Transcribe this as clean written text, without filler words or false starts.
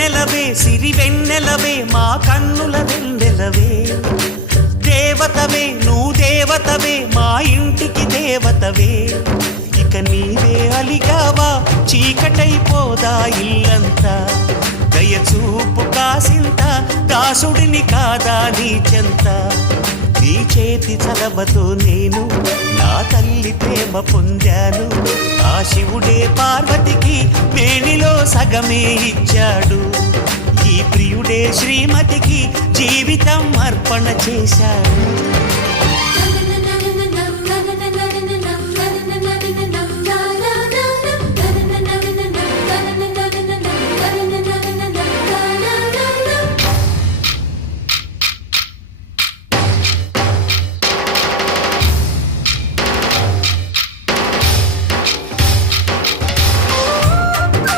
వెన్నెలవే సిరి వెన్నెలవే మా కన్నుల వెన్నెలవే దేవతవే నువ్వు దేవతవే మా ఇంటికి దేవతవే ఇక నీవే అలిగావా చీకటైపోదా ఇల్లంతా దయచూపు కాసింత దాసుడిని కాదా నీ చెంత నీ చేతి చలవతో నేను నా తల్లి ప్రేమ పొందాను ఆ శివుడే పార్వతికి వేణిలో సగమే ఇచ్చాడు ఈ ప్రియుడే శ్రీమతికి జీవితం అర్పణ చేశాడు